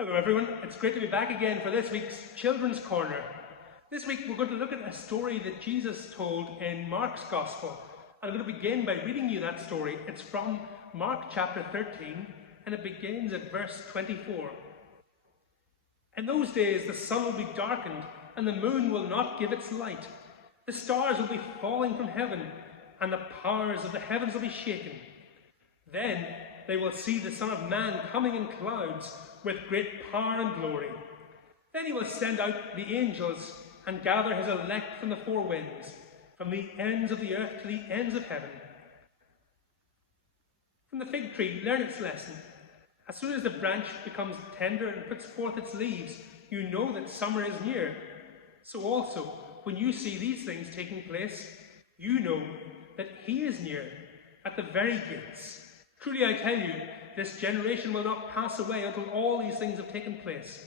Hello everyone, it's great to be back again for this week's Children's Corner. This week we're going to look at a story that Jesus told in Mark's Gospel. I'm going to begin by reading you that story. It's from Mark chapter 13 and it begins at verse 24. In those days the sun will be darkened and the moon will not give its light. The stars will be falling from heaven and the powers of the heavens will be shaken. Then they will see the Son of Man coming in clouds with great power and glory. Then he will send out the angels and gather his elect from the four winds, from the ends of the earth to the ends of heaven. From the fig tree, learn its lesson. As soon as the branch becomes tender and puts forth its leaves, you know that summer is near. So also, when you see these things taking place, you know that he is near, at the very gates. Truly I tell you, this generation will not pass away until all these things have taken place.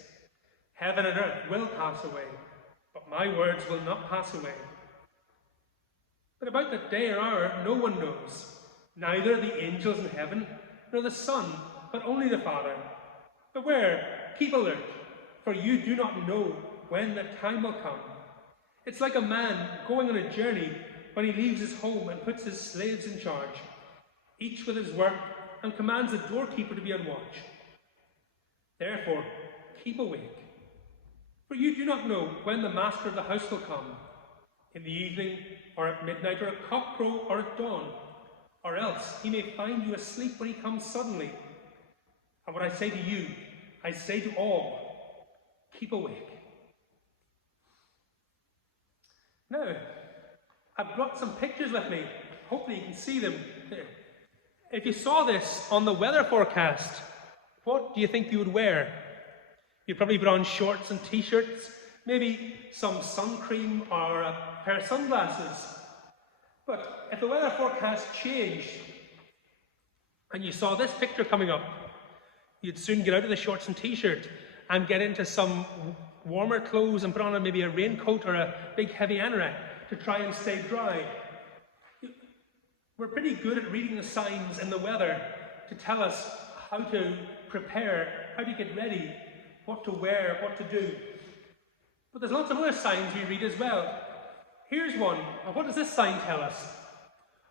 Heaven and earth will pass away, but my words will not pass away. But about that day or hour no one knows, neither the angels in heaven, nor the Son, but only the Father. Beware, keep alert, for you do not know when the time will come. It's like a man going on a journey when he leaves his home and puts his slaves in charge, each with his work, and commands the doorkeeper to be on watch. Therefore, keep awake, for you do not know when the master of the house will come, in the evening, or at midnight, or at cockcrow, or at dawn, or else he may find you asleep when he comes suddenly. And what I say to you, I say to all, keep awake. Now, I've brought some pictures with me. Hopefully you can see them. If you saw this on the weather forecast, what do you think you would wear? You'd probably put on shorts and t-shirts, maybe some sun cream or a pair of sunglasses. But if the weather forecast changed and you saw this picture coming up, you'd soon get out of the shorts and t-shirt and get into some warmer clothes and put on maybe a raincoat or a big heavy anorak to try and stay dry. We're pretty good at reading the signs in the weather to tell us how to prepare, how to get ready, what to wear, what to do. But there's lots of other signs we read as well. Here's one. What does this sign tell us?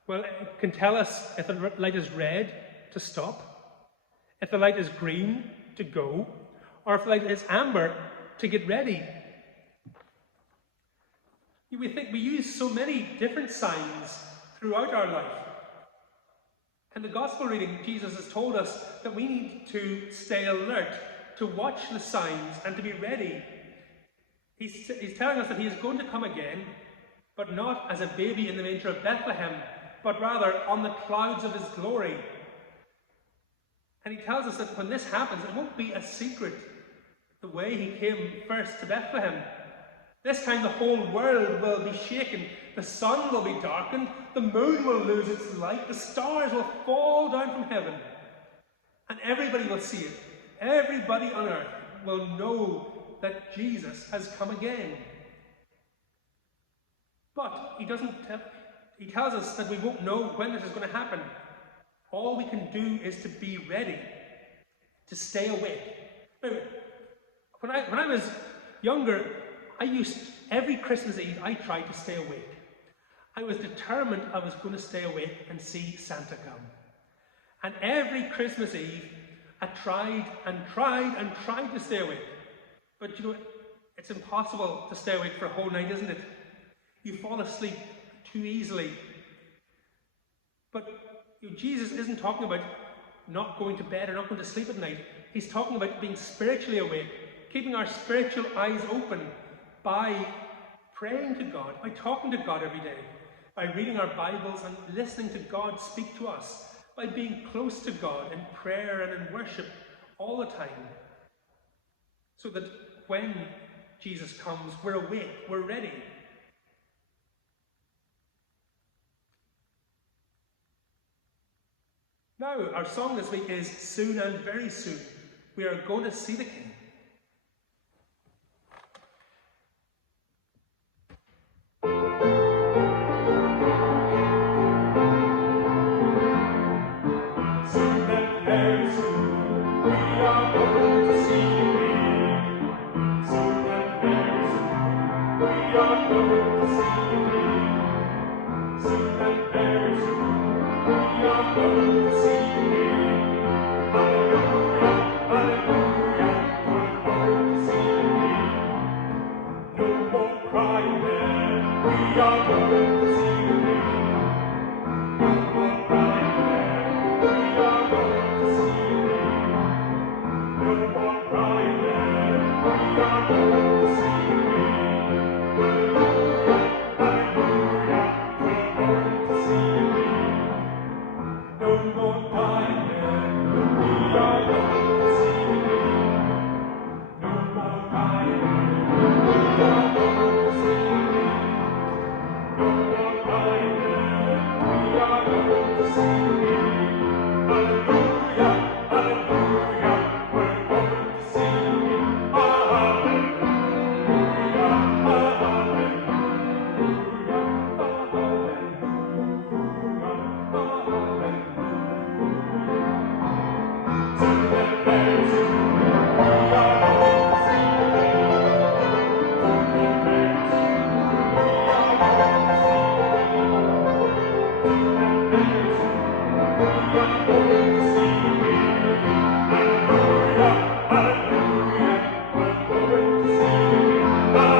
Well, it can tell us if the light is red, to stop, if the light is green, to go, or if the light is amber, to get ready. We think we use so many different signs throughout our life. In the gospel reading, Jesus has told us that we need to stay alert, to watch the signs and to be ready. He's telling us that he is going to come again, but not as a baby in the manger of Bethlehem, but rather on the clouds of his glory. And he tells us that when this happens, it won't be a secret the way he came first to Bethlehem. This time the whole world will be shaken. The sun will be darkened. The moon will lose its light. The stars will fall down from heaven. And everybody will see it. Everybody on earth will know that Jesus has come again. But he tells us that we won't know when this is going to happen. All we can do is to be ready, to stay awake. Now, when I was younger, every Christmas Eve, I tried to stay awake. I was determined I was going to stay awake and see Santa come. And every Christmas Eve, I tried to stay awake. But you know, it's impossible to stay awake for a whole night, isn't it? You fall asleep too easily. But Jesus isn't talking about not going to bed or not going to sleep at night. He's talking about being spiritually awake, keeping our spiritual eyes open by praying to God, by talking to God every day, by reading our Bibles and listening to God speak to us, by being close to God in prayer and in worship all the time, so that when Jesus comes, we're awake, we're ready. Now, our song this week is Soon and Very Soon. We are going to see the King. Soon and very soon, we are going to see going to see you again. Soon and very soon, we are going to see you again. Hallelujah, hallelujah, we're going to see you again. No more crying then, we are going to see you again. No more crying then, we are going to see you again. No more crying then, we are going to see you again. Hallelujah, hallelujah, we're going to see you again. No more crying then, we are going to see you again. No more crying then, we are going to see you again. No more crying then, we are going to see you again. Hallelujah, hallelujah, we're going to see you again. Hallelujah, hallelujah, hallelujah. Soon and very soon, we are going to see you again. Soon and very soon, we are going to see you again. Soon and very soon, we are going to see you again. Hallelujah, hallelujah, we're going to see you again.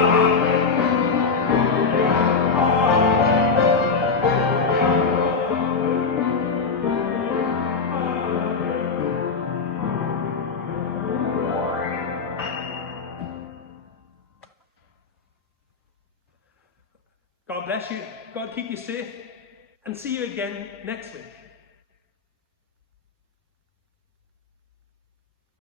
God bless you, God keep you safe, and see you again next week.